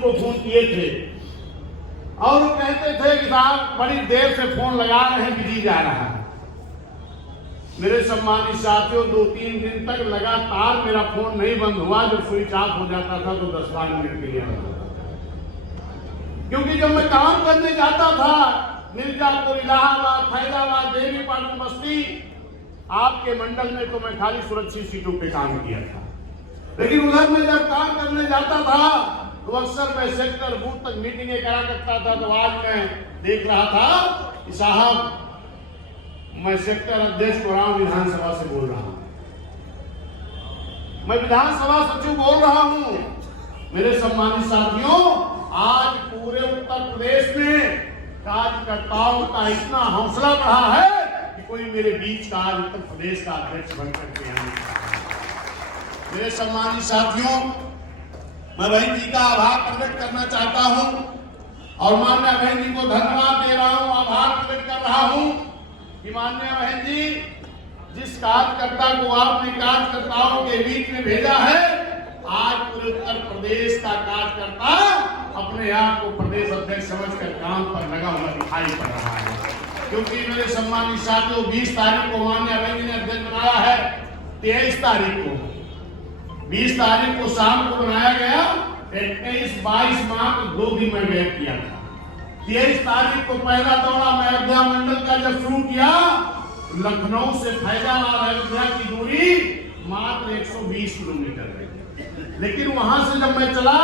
को फोन किए थे और वो कहते थे कि साहब बड़ी देर से फोन लगा रहे हैं, बिजी जा रहा है। मेरे सम्मानित साथियों, 2-3 दिन तक लगातार मेरा फोन नहीं बंद हुआ। जब स्विच ऑफ हो जाता था तो 10-12 मिनट के लिए बंद होता था, क्योंकि जब मैं काम करने जाता था मिर्जापुर, इलाहाबाद, फैजाबाद, देवीपाटन, बस्ती, आपके मंडल में तो मैं खाली सुरक्षित सीटों पे काम किया था। लेकिन उधर में जब काम करने जाता था तो अक्सर मैं सेक्टर बूथ तक मीटिंगें करा करता था। तो आज मैं देख रहा था कि साहब मैं सेक्टर अध्यक्ष कोराम विधानसभा से बोल रहा हूं, मैं विधानसभा सचिव बोल रहा हूं। मेरे सम्मानित साथियों, आज पूरे उत्तर प्रदेश में कार्यकर्ताओं का इतना हौसला बढ़ा है कि कोई मेरे बीच का आज उत्तर प्रदेश का अध्यक्ष बनकर के आने। मेरे सम्मानित साथियों, मैं बहन जी का आभार प्रकट करना चाहता हूं और माननीय बहन जी को धन्यवाद दे रहा हूं, आभार प्रकट कर रहा हूं कि माननीय बहन जी, जिस कार्यकर्ता को आपने कार्यकर्ताओं के बीच में भेजा है, आज पूरे उत्तर प्रदेश का कार्यकर्ता अपने आप को प्रदेश अध्यक्ष समझकर काम पर लगा हुआ दिखाई पड़ रहा है। क्योंकि मेरे सम्मानित साथियों, 20 तारीख को माननीय बहन जी ने अध्यक्ष बनाया है, 23 तारीख को 20 तारीख को शाम को बनाया गया, 21-22 माह को 2 दिन में गैप किया था। 23 तारीख को पहला दौरा मैं अयोध्या मंडल का जब शुरू किया, लखनऊ से फैजाबाद अयोध्या की दूरी मात्र 120 किलोमीटर है। लेकिन वहां से जब मैं चला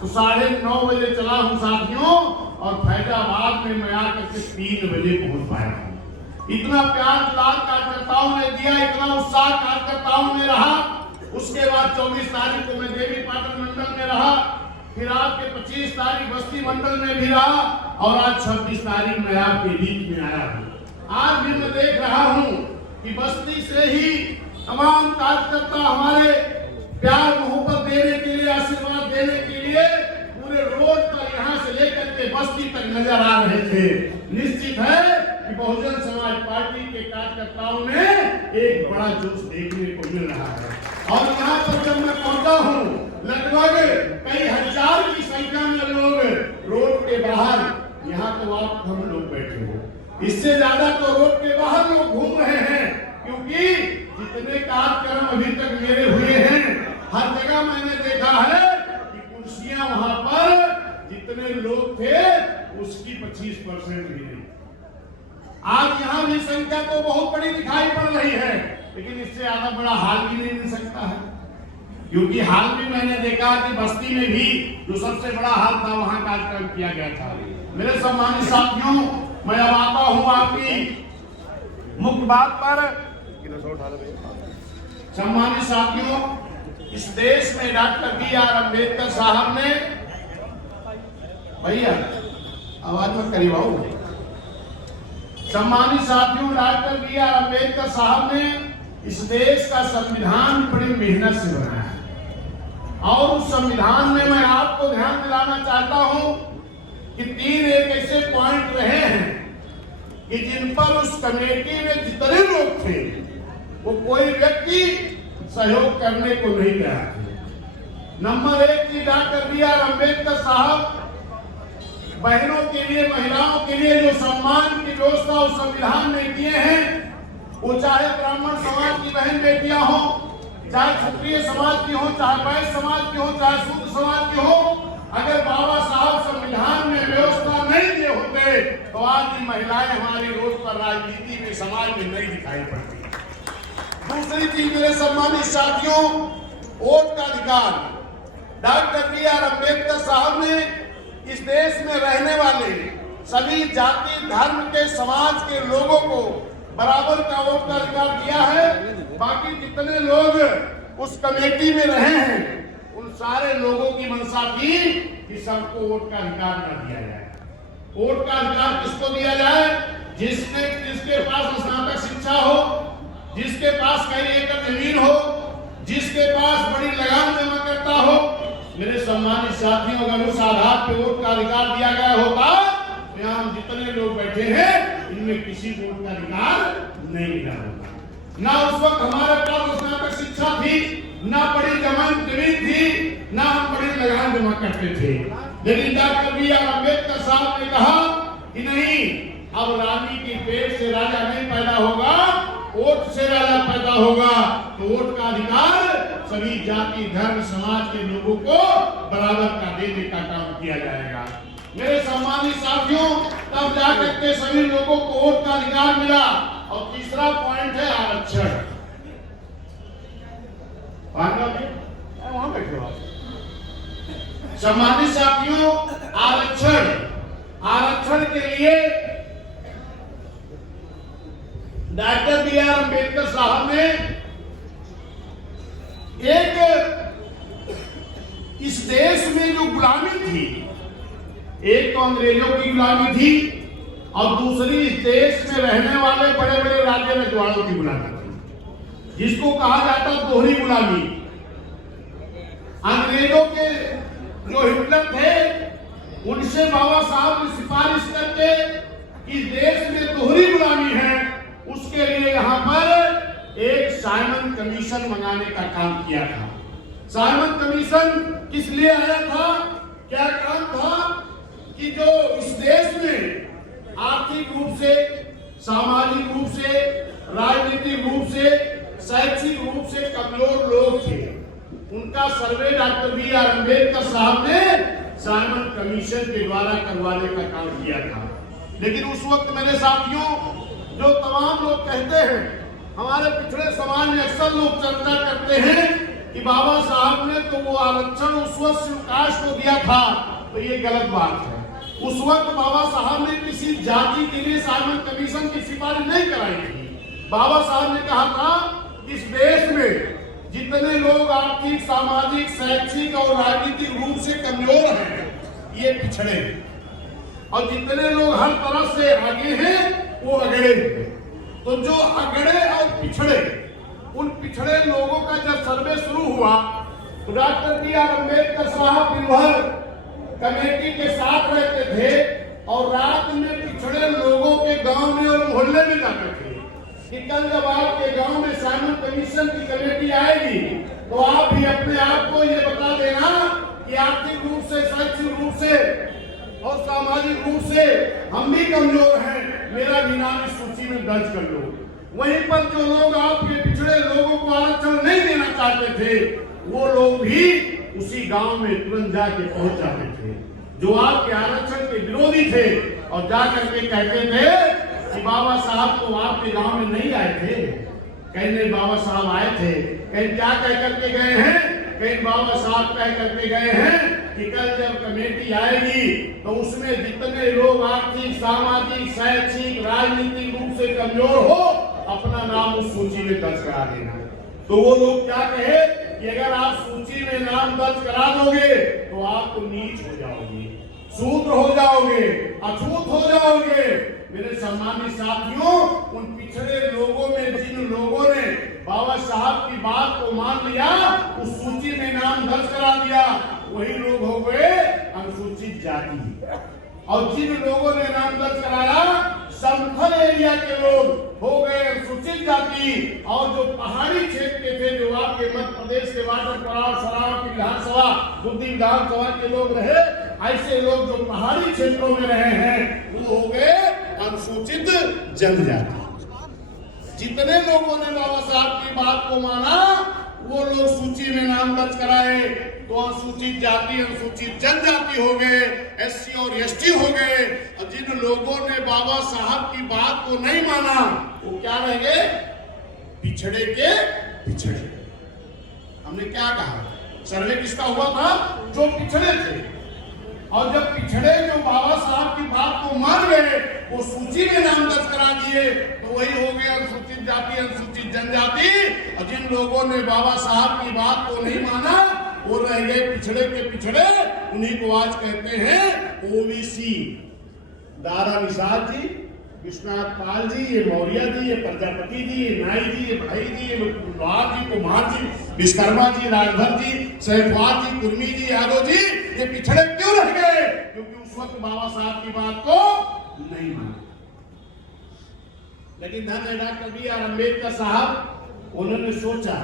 तो 9:30 बजे चला हूं साथियों, और फैजाबाद में मैं आकर के 3 बजे पहुंच पाया हूं। इतना प्यार दुलार कार्यकर्ताओं ने दिया, इतना उत्साह कार्यकर्ताओं में रहा। उसके बाद 24 तारीख को मैं देवीपाटन मंडल में रहा, फिर आपके 25 तारीख बस्ती मंडल में भी रहा, और आज 26 तारीख में आपके बीच में आया हूं। आज भी मैं देख रहा हूं कि बस्ती से ही तमाम कार्यकर्ता हमारे प्यार मोहब्बत देने के लिए, आशीर्वाद देने के लिए पूरे रोड पर यहाँ से लेकर के बस्ती तक नजर आ रहे थे। निश्चित है कि बहुजन समाज पार्टी के कार्यकर्ताओं में एक बड़ा जोश देखने को मिल रहा है। और यहाँ पर जब मैं पहुंचा हूँ, लगभग कई हजार की संख्या में लोग रोड के बाहर, यहाँ तो आप हम लोग बैठे हो, इससे ज्यादा तो रोड के बाहर लोग घूम रहे हैं। क्योंकि जितने कार्यक्रम अभी तक मेरे हुए हैं, हर जगह मैंने देखा है कि कुर्सियां वहां पर जितने लोग थे उसकी 25% भी नहीं। आज यहाँ भी संख्या तो बहुत बड़ी दिखाई पड़ रही है, लेकिन इससे ज्यादा बड़ा हाल भी नहीं मिल सकता है। क्योंकि हाल में मैंने देखा कि बस्ती में भी जो सबसे बड़ा हाल था, वहां कार्यक्रम किया गया था। मेरे सम्मानित साथियों, मैं अब आता हूं आपकी मुख्य बात पर। सम्मानित साथियों, इस देश में डॉक्टर B.R. अम्बेडकर साहब ने, भैया आवाज में करीब आओ। सम्मानित साथियों, डॉक्टर B.R. अम्बेडकर साहब ने इस देश का संविधान बड़ी मेहनत से बनाया है। और उस संविधान में मैं आपको ध्यान दिलाना चाहता हूं कि 3 एक ऐसे पॉइंट रहे हैं कि जिन पर उस कमेटी में जितने लोग थे वो कोई व्यक्ति सहयोग करने को नहीं गया। नंबर 1 की डॉक्टर B.R. अम्बेडकर साहब बहनों के लिए, महिलाओं के लिए जो सम्मान की व्यवस्था उस संविधान में किए हैं, वो चाहे ब्राह्मण समाज की बहन बेटियां हो, चाहे क्षत्रिय समाज की हो, चाहे वैश्य समाज की हो, चाहे शूद्र समाज की हो, अगर बाबा साहब संविधान में व्यवस्था नहीं दिए होते तो आज भी महिलाएं हमारी रोड पर राजनीति में, समाज में नहीं दिखाई पड़ती। दूसरी चीज मेरे सम्मानित साथियों, वोट का अधिकार। Doctor B.R. अम्बेडकर साहब ने इस देश में रहने वाले सभी जाति, धर्म के, समाज के लोगों को बराबर का वोट का अधिकार दिया है। बाकी जितने लोग उस कमेटी में रहे हैं, उन सारे लोगों की मंशा थी कि सबको वोट का अधिकार न दिया जाए। वोट का अधिकार किसको दिया जाए? जिसके पास स्नातक शिक्षा हो, जिसके पास कई एकड़ जमीन हो, जिसके पास बड़ी लगान जमा करता हो। मेरे सम्मानित साथियों, अगर उस आधार पर वोट का अधिकार दिया गया होता, यहाँ जितने लोग बैठे हैं इनमें किसी को वोट का अधिकार नहीं मिला होता। ना उस वक्त हमारे पास स्नातक शिक्षा थी, ना बड़ी जमीन थी, ना हम बड़ी लगान जमा करते थे। लेकिन डॉक्टर बी आर अम्बेडकर साहब ने कहा कि नहीं, अब रानी की पेट से राजा नहीं पैदा होगा, वोट से राजा पैदा होगा। तो वोट का अधिकार सभी जाति धर्म समाज के लोगों को बराबर का देने का काम किया जाएगा। मेरे सम्मानित साथियों, तब जाकर के सभी लोगों को वोट का अधिकार मिला। और तीसरा पॉइंट है आरक्षण। वहां बैठे हो। सम्मानित साथियों, आरक्षण के लिए डॉक्टर बी आर अम्बेडकर साहब ने एक इस देश में जो गुलामी थी, एक तो अंग्रेजों की गुलामी थी और दूसरी इस देश में रहने वाले बड़े बड़े राज्य रजवाड़ों की गुलामी थी, जिसको कहा जाता दोहरी गुलामी। अंग्रेजों के जो हिटलर थे, उनसे बाबा साहब ने सिफारिश करके कि देश में दोहरी गुलामी है, उसके लिए यहाँ पर एक साइमन कमीशन मंगाने का काम किया था। साइमन कमीशन किस लिए आया था, क्या काम था कि जो इस देश में आर्थिक रूप से, सामाजिक रूप से, राजनीतिक रूप से, शैक्षिक रूप से कमजोर लोग थे, उनका सर्वे डॉक्टर बी आर अम्बेडकर साहब ने साइमन कमीशन के द्वारा करवाने का काम किया था। लेकिन उस वक्त मेरे साथियों, जो तमाम लोग कहते हैं, हमारे पिछड़े समाज में अक्सर लोग चर्चा करते हैं कि बाबा साहब ने तो वो आरक्षण उस वक्त शिवकाश को दिया था, तो ये गलत बात है। उस वक्त बाबा साहब ने किसी जाति के लिए साइमन कमीशन की सिफारिश नहीं कराई थी। बाबा साहब ने कहा था इस देश में जितने लोग आर्थिक, सामाजिक, शैक्षिक और राजनीतिक रूप से कमजोर हैं, ये पिछड़े हैं, और जितने लोग हर तरह से आगे हैं वो अगड़े हैं। तो जो अगड़े और पिछड़े, उन पिछड़े लोगों का जब सर्वे शुरू हुआ तो डॉक्टर बी आर अम्बेडकर साहब दिन भर कमेटी के साथ रहते थे और रात में पिछड़े लोगों के गांव में और मोहल्ले में जाते थे कि कल जब आपके गांव में साइमन कमीशन की कमेटी आएगी तो आप भी अपने आप को ये बता देना कि आर्थिक रूप से, शैक्षिक रूप से और सामाजिक रूप से हम भी कमजोर हैं, मेरा भी नाम इस सूची में दर्ज कर लो। वहीं पर जो लोग आपके पिछड़े लोगों को आरक्षण नहीं देना चाहते थे, वो लोग भी उसी गांव में तुरंत जाके पहुंच जाते थे, जो आपके आरक्षण के विरोधी थे, और जाकर के कहते थे कि बाबा साहब तो आपके गांव में नहीं आए थे। कहने बाबा साहब आए थे। कहीं क्या कह करके गए हैं? कहीं बाबा साहब कह करके गए हैं कि कल जब कमेटी आएगी तो उसमें जितने लोग आर्थिक, सामाजिक, शैक्षिक, राजनीतिक रूप से कमजोर हो, अपना नाम उस सूची में दर्ज करा देना। तो वो लोग क्या कहे कि अगर आप सूची में नाम दर्ज करा दोगे तो आप तो नीच हो जाओगे, शूद्र हो जाओगे, अछूत हो जाओगे। मेरे सम्मानित साथियों, उन पिछड़े लोगों में जिन लोगों ने बाबा साहब की बात को मान लिया, उस सूची में नाम दर्ज करा दिया, वही लोग हो गए अनुसूचित जाति। और जिन लोगों ने नाम दर्ज कराया, समतल एरिया के लोग हो गए अनुसूचित जाति। और जो पहाड़ी क्षेत्र के थे, जो आपके मध्य प्रदेश के वाटर पड़ाव, सराव की विधानसभा, बुद्धि विधानसभा के लोग रहे, ऐसे लोग जो पहाड़ी क्षेत्रों में रहे हैं, वो हो गए अनुसूचित जनजाति। जितने लोगों ने बाबा साहब की बात को माना, वो लोग सूची में नाम दर्ज कराए, तो अनुसूचित जाति, अनुसूचित जनजाति हो गए, एससी और एसटी हो गए। और जिन लोगों ने बाबा साहब की बात को नहीं माना, वो क्या रह गए? पिछड़े के पिछड़े। हमने क्या कहा? सर्वे किसका हुआ था? जो पिछड़े थे। और जब पिछड़े जो बाबा साहब की बात को मान गए, वो सूची में नाम दर्ज करा दिए, तो वही हो गया अनुसूचित जाति, अनुसूचित जनजाति। और जिन लोगों ने बाबा साहब की बात को नहीं माना, वो रह गए पिछड़े के पिछड़े। उन्हीं को आज कहते हैं ओबीसी। दारा निषाद जी, विश्वनाथ पाल जी, ये मौर्य जी, ये प्रजापति जी, ये नाई जी, ये भाई जी, ये लोहार जी, कुमार जी, विश्वकर्मा जी, राजभर जी, सहफवाद जी, कुर्मी जी, यादव जी, ये पिछड़े क्यों रह गए? क्योंकि उस वक्त बाबा साहब की बात को नहीं माना। लेकिन धन्य डॉक्टर बी आर अम्बेडकर साहब, उन्होंने सोचा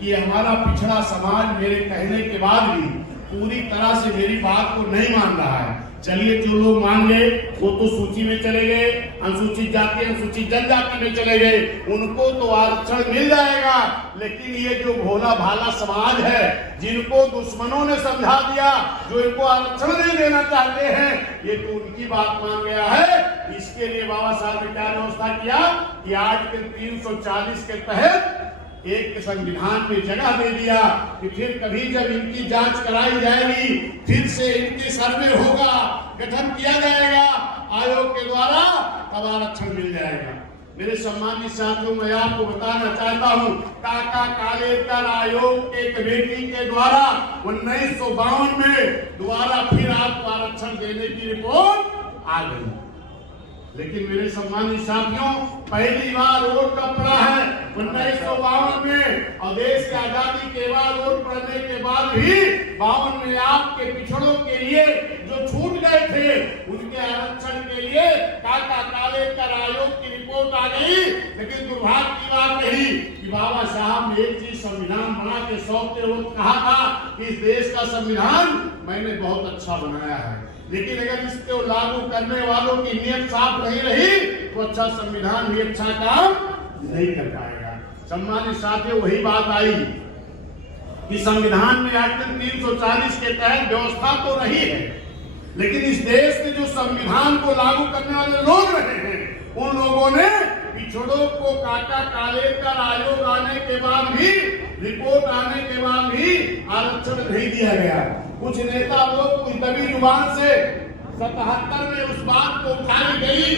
कि हमारा पिछड़ा समाज मेरे कहने के बाद भी पूरी तरह से मेरी बात को नहीं मान रहा है। चलिए, जो लोग मान गए वो तो सूची में चले गए, अनुसूचित जाति अनुसूचित जनजाति में चले गए, उनको तो आरक्षण मिल जाएगा। लेकिन ये जो भोला भाला समाज है, जिनको दुश्मनों ने समझा दिया, जो इनको आरक्षण नहीं देना चाहते हैं, ये तो उनकी बात मान गया है। इसके लिए बाबा साहब ने क्या व्यवस्था किया कि आर्टिकल 340 के तहत एक संविधान में जगह दे दिया कि फिर कभी जब इनकी जांच कराई जाएगी, फिर से इनके सर्वे होगा, गठन किया जाएगा आयोग के द्वारा, तब आरक्षण मिल जाएगा। मेरे सम्मानित साथियों, मैं आपको बताना चाहता हूँ, काका कालेकर आयोग के कमेटी के द्वारा 1952 में दोबारा फिर आपको आरक्षण देने की रिपोर्ट आ गई। लेकिन मेरे सम्मानित साथियों, पहली बार वोट कब पड़ा है? 1952 में। और देश की आजादी के बाद वोट पड़ने के बाद भी 52 में आपके पिछड़ों के लिए जो छूट गए थे, उनके आरक्षण के लिए काका कालेकर आयोग की रिपोर्ट आ गई। लेकिन दुर्भाग्य की बात रही कि बाबा साहब ने एक चीज संविधान बना के सौंपते वक्त कहा था कि इस देश का संविधान मैंने बहुत अच्छा बनाया है, लेकिन अगर इसको लागू करने वालों की नीयत साफ नहीं रही तो अच्छा संविधान भी अच्छा काम नहीं कर पाएगा। सम्मानित साथियों, वही बात आई कि संविधान में आर्टिकल 340 के तहत व्यवस्था तो रही है, लेकिन इस देश के जो संविधान को लागू करने वाले लोग रहे हैं, उन लोगों ने पिछड़ों को काका कालेकर आयोग आने के बाद भी, रिपोर्ट आने के बाद भी आरक्षण नहीं दिया गया। कुछ नेता लोग कुछ दबी जुबान से 77 में उस बात को उठाई गई